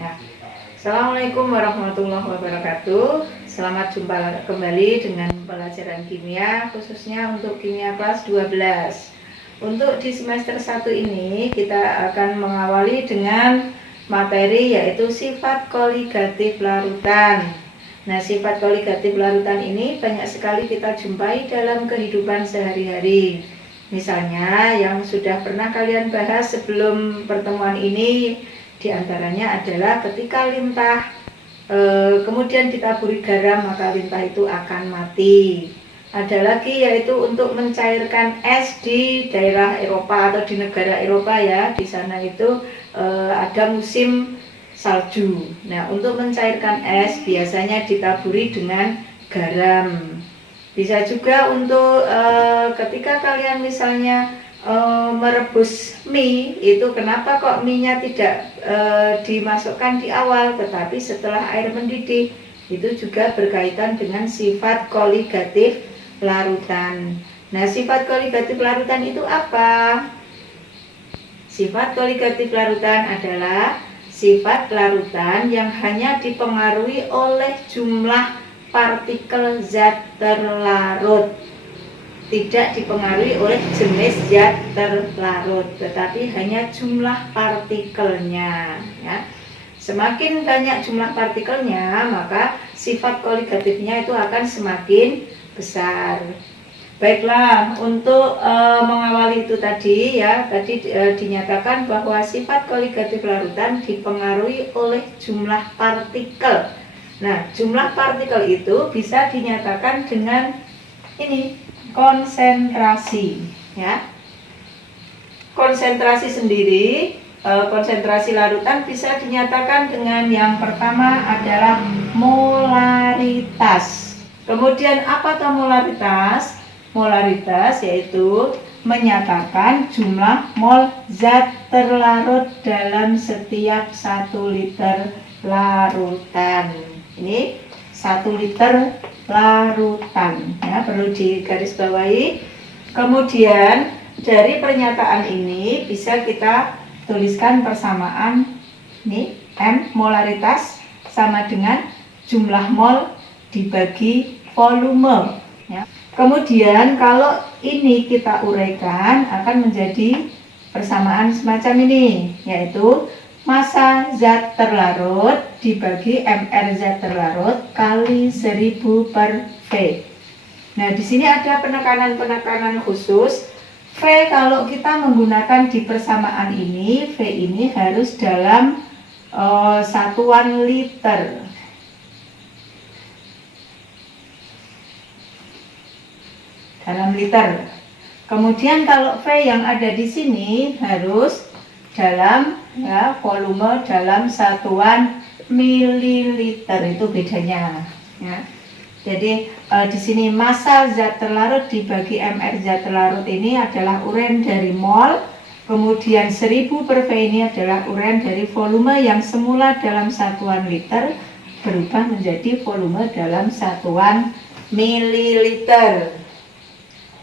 Ya. Assalamualaikum warahmatullahi wabarakatuh. Selamat jumpa kembali dengan pelajaran kimia, khususnya untuk kimia kelas 12. Untuk di semester 1 ini kita akan mengawali dengan materi yaitu sifat koligatif larutan. Nah, sifat koligatif larutan ini banyak sekali kita jumpai dalam kehidupan sehari-hari. Misalnya yang sudah pernah kalian bahas sebelum pertemuan ini, diantaranya adalah ketika lintah kemudian ditaburi garam, maka lintah itu akan mati. Ada lagi yaitu untuk mencairkan es di daerah Eropa atau di negara Eropa ya, di sana itu ada musim salju. Nah, untuk mencairkan es biasanya ditaburi dengan garam. Bisa juga untuk ketika kalian misalnya merebus mie, itu kenapa kok mie-nya tidak dimasukkan di awal tetapi setelah air mendidih, itu juga berkaitan dengan sifat koligatif larutan. Nah, sifat koligatif larutan itu apa? Sifat koligatif larutan adalah sifat larutan yang hanya dipengaruhi oleh jumlah partikel zat terlarut, tidak dipengaruhi oleh jenis zat terlarut, tetapi hanya jumlah partikelnya ya. Semakin banyak jumlah partikelnya, maka sifat koligatifnya itu akan semakin besar. Baiklah, untuk mengawali itu tadi ya, dinyatakan bahwa sifat koligatif larutan dipengaruhi oleh jumlah partikel. Nah, jumlah partikel itu bisa dinyatakan dengan ini, konsentrasi ya. Konsentrasi sendiri, konsentrasi larutan bisa dinyatakan dengan yang pertama adalah molaritas. Kemudian apa itu molaritas? Molaritas yaitu menyatakan jumlah mol zat terlarut dalam setiap 1 liter larutan. Ini 1 liter larutan ya, perlu digarisbawahi. Kemudian dari pernyataan ini bisa kita tuliskan persamaan ini, M molaritas sama dengan jumlah mol dibagi volume ya. Kemudian kalau ini kita uraikan akan menjadi persamaan semacam ini, yaitu massa zat terlarut dibagi mR zat terlarut kali 1000 per V. Nah, di sini ada penekanan-penekanan khusus. V kalau kita menggunakan di persamaan ini, V ini harus dalam satuan liter. Dalam liter. Kemudian kalau V yang ada di sini harus dalam ya, volume dalam satuan mililiter, itu bedanya ya. Jadi di sini massa zat terlarut dibagi mR zat terlarut ini adalah uren dari mol, kemudian 1000 per V ini adalah uren dari volume yang semula dalam satuan liter berubah menjadi volume dalam satuan mililiter.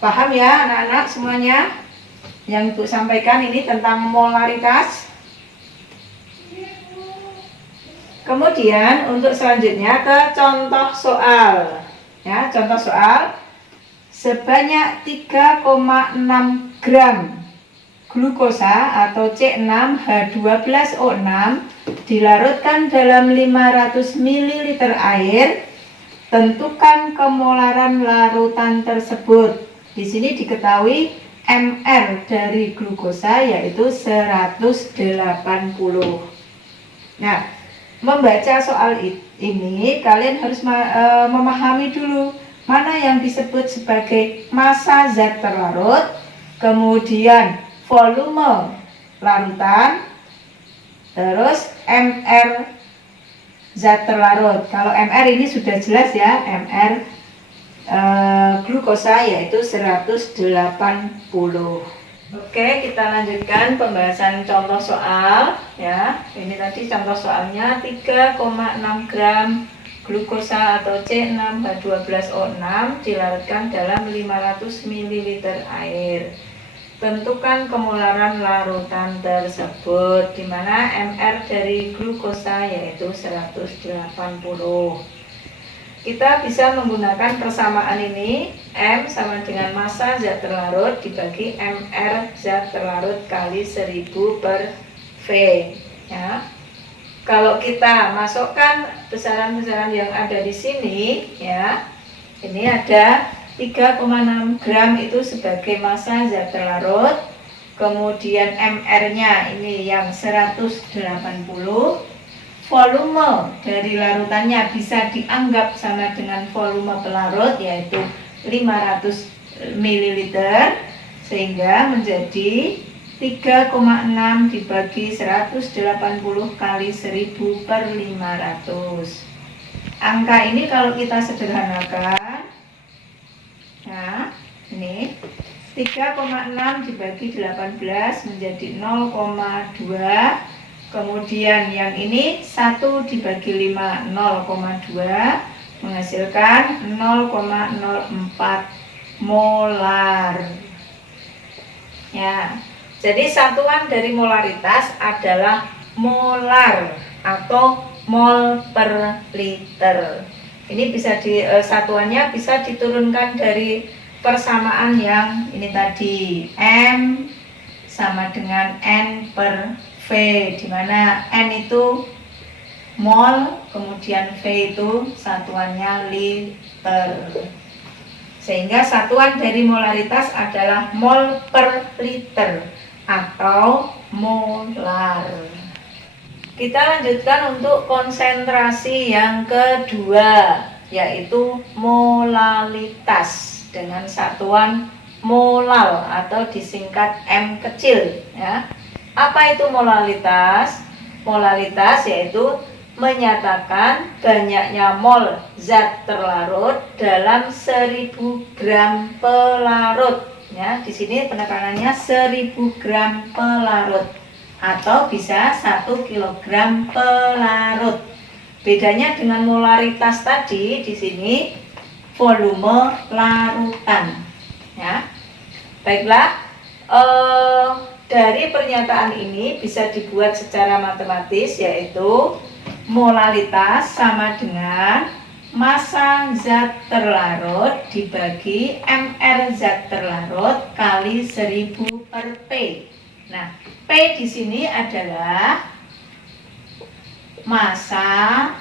Paham ya anak-anak semuanya? Yang Ibu sampaikan ini tentang molaritas. Kemudian untuk selanjutnya ke contoh soal. Ya, contoh soal. Sebanyak 3,6 gram glukosa atau C6H12O6 dilarutkan dalam 500 ml air. Tentukan kemolaran larutan tersebut. Di sini diketahui mR dari glukosa yaitu 180. Nah, membaca soal ini kalian harus memahami dulu mana yang disebut sebagai massa zat terlarut, kemudian volume larutan, terus mR zat terlarut. Kalau mR ini sudah jelas ya, mR glukosa yaitu 180. Oke, kita lanjutkan pembahasan contoh soal ya. Ini tadi contoh soalnya 3,6 gram glukosa atau C6H12O6 dilarutkan dalam 500 ml air. Tentukan kemolaran larutan tersebut, di mana MR dari glukosa yaitu 180. Kita bisa menggunakan persamaan ini, M sama dengan massa zat terlarut dibagi MR zat terlarut kali 1000 per V. Ya. Kalau kita masukkan besaran-besaran yang ada di sini, ya, ini ada 3,6 gram itu sebagai massa zat terlarut, kemudian MR-nya ini yang 180, volume dari larutannya bisa dianggap sama dengan volume pelarut yaitu 500 ml, sehingga menjadi 3,6 dibagi 180 kali 1000 per 500. Angka ini kalau kita sederhanakan, nah, ini 3,6 dibagi 18 menjadi 0,2. Kemudian yang ini 1 dibagi 5, 0,2 menghasilkan 0,04 molar. Ya. Jadi satuan dari molaritas adalah molar atau mol per liter. Ini bisa satuannya bisa diturunkan dari persamaan yang ini tadi, M sama dengan N per V, di mana N itu mol, kemudian V itu satuannya liter. Sehingga satuan dari molaritas adalah mol per liter atau molar. Kita lanjutkan untuk konsentrasi yang kedua, yaitu molalitas dengan satuan molal atau disingkat M kecil. Ya. Apa itu molalitas? Molalitas yaitu menyatakan banyaknya mol zat terlarut dalam 1000 gram pelarut. Ya, di sini penekanannya 1000 gram pelarut atau bisa 1 kg pelarut. Bedanya dengan molaritas tadi, di sini volume larutan. Ya. Baiklah, dari pernyataan ini bisa dibuat secara matematis, yaitu molalitas sama dengan massa zat terlarut dibagi MR zat terlarut kali 1000 per P. Nah, P di sini adalah massa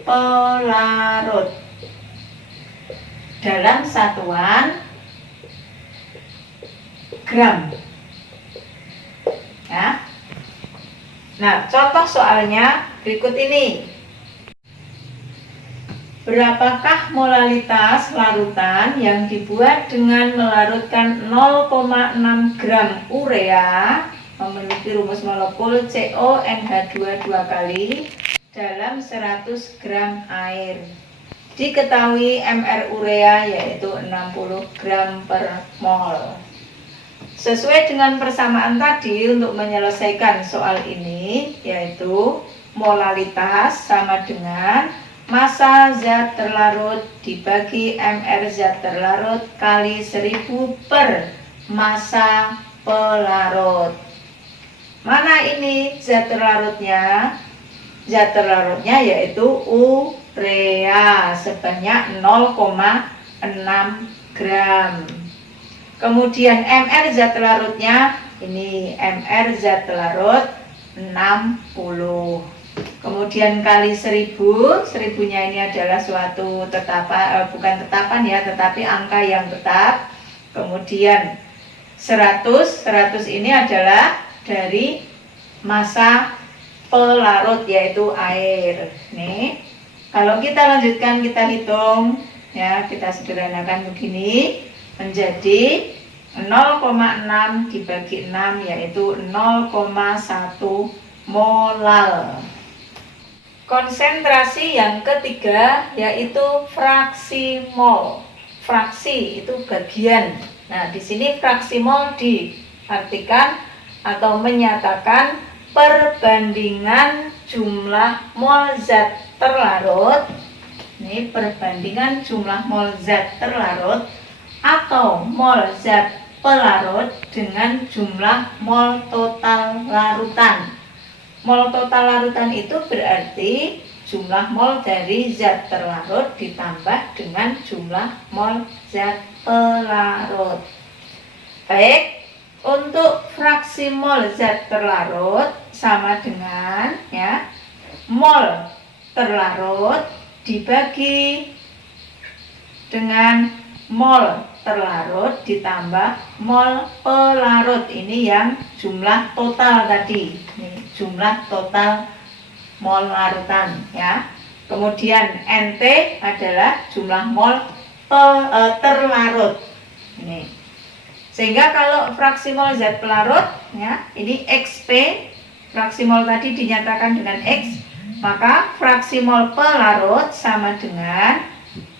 pelarut dalam satuan gram. Ya. Nah, contoh soalnya berikut ini. Berapakah molalitas larutan yang dibuat dengan melarutkan 0,6 gram urea memiliki rumus molekul CONH2 2 kali dalam 100 gram air? Diketahui MR urea yaitu 60 gram per mol. Sesuai dengan persamaan tadi, untuk menyelesaikan soal ini, yaitu molalitas sama dengan massa zat terlarut dibagi MR zat terlarut kali 1000 per massa pelarut. Mana ini zat terlarutnya? Zat terlarutnya yaitu urea sebanyak 0,6 gram. Kemudian MR zat larutnya, ini MR zat larut 60. Kemudian kali 1000, 1000-nya ini adalah suatu tetapan, bukan tetapan ya, tetapi angka yang tetap. Kemudian 100 ini adalah dari massa pelarut yaitu air. Nih, kalau kita lanjutkan, kita hitung ya, kita sederhanakan begini, menjadi 0,6 dibagi 6 yaitu 0,1 molal. Konsentrasi yang ketiga yaitu fraksi mol. Fraksi itu bagian. Nah, di sini fraksi mol diartikan atau menyatakan perbandingan jumlah mol zat terlarut. Ini perbandingan jumlah mol zat terlarut atau mol zat pelarut dengan jumlah mol total larutan. Mol total larutan itu berarti jumlah mol dari zat terlarut ditambah dengan jumlah mol zat pelarut. Baik, untuk fraksi mol zat terlarut sama dengan ya mol terlarut dibagi dengan mol terlarut ditambah mol pelarut. Ini yang jumlah total tadi. Ini jumlah total mol larutan ya. Kemudian NT adalah jumlah mol terlarut. Ini. Sehingga kalau fraksi mol zat pelarut ya, ini XP, fraksi mol tadi dinyatakan dengan X, maka fraksi mol pelarut sama dengan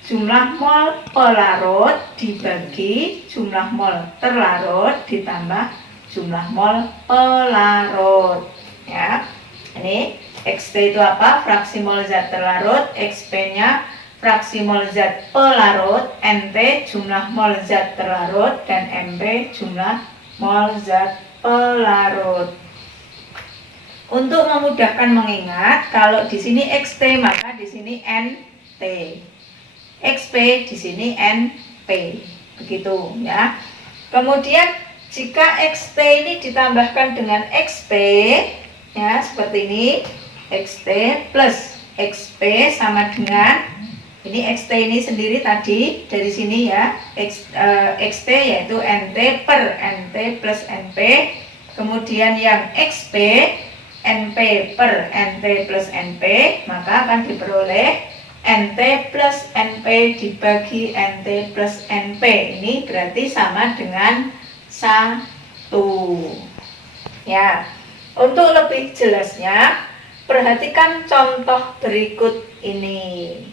jumlah mol pelarut dibagi jumlah mol terlarut ditambah jumlah mol pelarut ya. Ini XT itu apa? Fraksi mol zat terlarut. XP nya fraksi mol zat pelarut. NT jumlah mol zat terlarut. Dan MP jumlah mol zat pelarut. Untuk memudahkan mengingat, kalau di sini XT maka di sini NT. XP di sini NP, begitu ya. Kemudian jika XT ini ditambahkan dengan XP ya, seperti ini, XT plus XP sama dengan ini XT ini sendiri tadi dari sini ya, XT yaitu NT per NT plus NP. Kemudian yang XP NP per NT plus NP, maka akan diperoleh NT plus NP dibagi NT plus NP. Ini berarti sama dengan 1 ya. Untuk lebih jelasnya, perhatikan contoh berikut ini.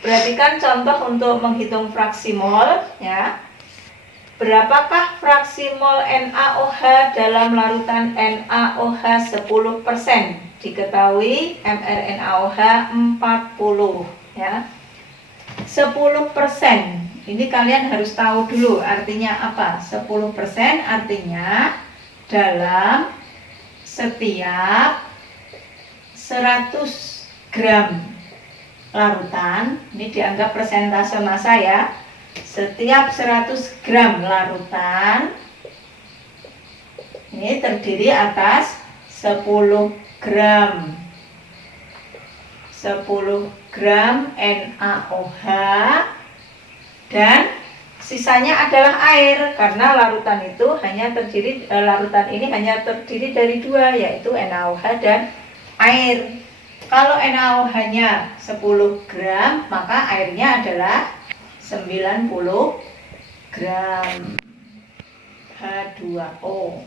Perhatikan contoh untuk menghitung fraksi mol ya. Berapakah fraksi mol NaOH dalam larutan NaOH 10%? Diketahui mRNaOH 40 ya. 10%. Ini kalian harus tahu dulu artinya apa. 10% artinya dalam setiap 100 gram larutan, ini dianggap persentase massa ya. Setiap 100 gram larutan ini terdiri atas 10 gram 10 gram NaOH dan sisanya adalah air, karena larutan itu hanya terdiri larutan ini hanya terdiri dari 2, yaitu NaOH dan air. Kalau NaOH-nya 10 gram, maka airnya adalah 90 gram H2O.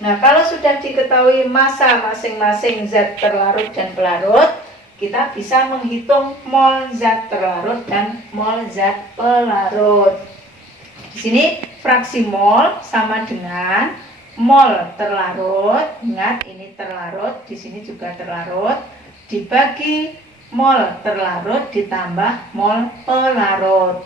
Nah, kalau sudah diketahui massa masing-masing zat terlarut dan pelarut, kita bisa menghitung mol zat terlarut dan mol zat pelarut. Di sini fraksi mol sama dengan mol terlarut. Ingat, ini terlarut, di sini juga terlarut, dibagi mol terlarut ditambah mol pelarut.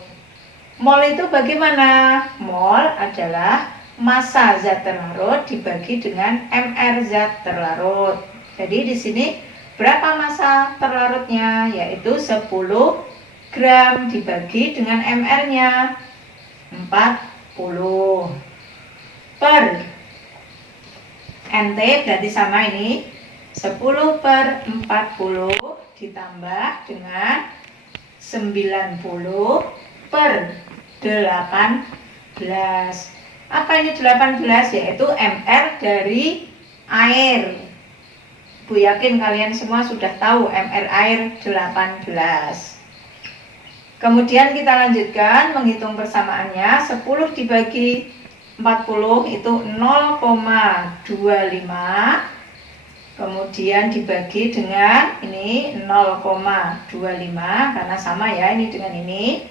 Mol itu bagaimana? Mol adalah massa zat terlarut dibagi dengan mR zat terlarut. Jadi di sini berapa massa terlarutnya? Yaitu 10 gram dibagi dengan mR-nya 40 per NT, berarti sama ini 10 per 40 ditambah dengan 90 per 18. Apa ini 18? Yaitu mR dari air. Bu yakin kalian semua sudah tahu mR air 18. Kemudian kita lanjutkan menghitung persamaannya. 10 dibagi 40 itu 0,25. Kemudian dibagi dengan ini 0,25 karena sama ya ini dengan ini.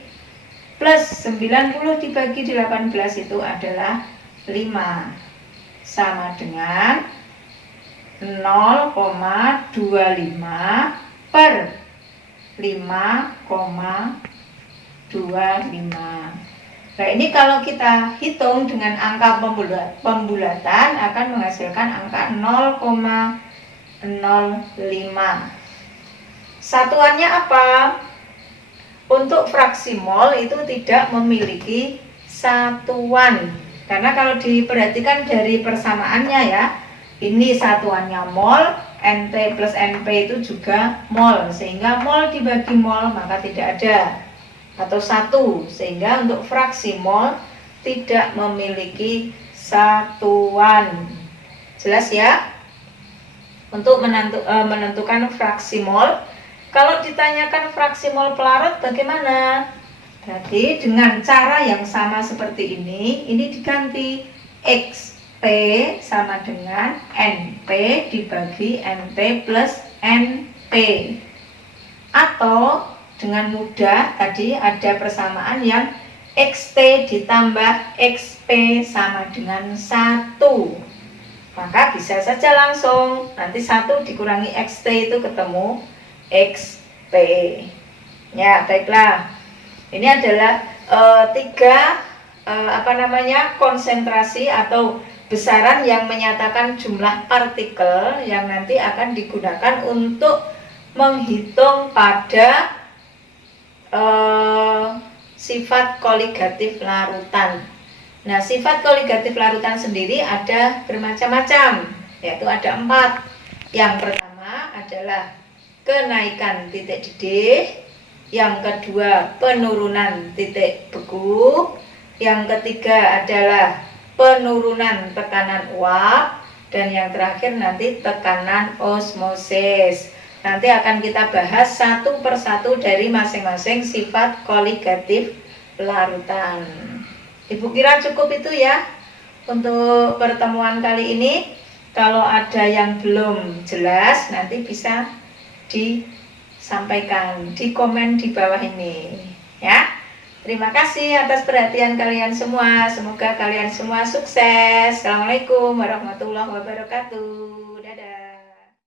Plus 90 dibagi 18 itu adalah 5. Sama dengan 0,25 per 5,25. Nah, ini kalau kita hitung dengan angka pembulatan akan menghasilkan angka 0,05. Satuannya apa? Untuk fraksi mol itu tidak memiliki satuan. Karena kalau diperhatikan dari persamaannya ya, ini satuannya mol, NT plus NP itu juga mol. Sehingga mol dibagi mol maka tidak ada. Atau 1. Sehingga untuk fraksi mol tidak memiliki satuan. Jelas ya? Untuk menentukan fraksi mol, kalau ditanyakan fraksi mol pelarut bagaimana? Berarti dengan cara yang sama seperti ini diganti XP sama dengan NP dibagi NT plus NP. Atau dengan mudah tadi ada persamaan yang XT ditambah XP sama dengan 1. Maka bisa saja langsung nanti 1 dikurangi XT itu ketemu XP. Ya, baiklah. Ini adalah 3 konsentrasi atau besaran yang menyatakan jumlah partikel yang nanti akan digunakan untuk menghitung pada sifat koligatif larutan. Nah, sifat koligatif larutan sendiri ada bermacam-macam, yaitu ada 4. Yang pertama adalah kenaikan titik didih, yang kedua penurunan titik beku, yang ketiga adalah penurunan tekanan uap, dan yang terakhir nanti tekanan osmosis. Nanti akan kita bahas satu persatu dari masing-masing sifat koligatif larutan. Ibu kira cukup itu ya untuk pertemuan kali ini. Kalau ada yang belum jelas nanti bisa disampaikan di komen di bawah ini ya. Terima kasih atas perhatian kalian semua. Semoga kalian semua sukses. Assalamualaikum warahmatullahi wabarakatuh.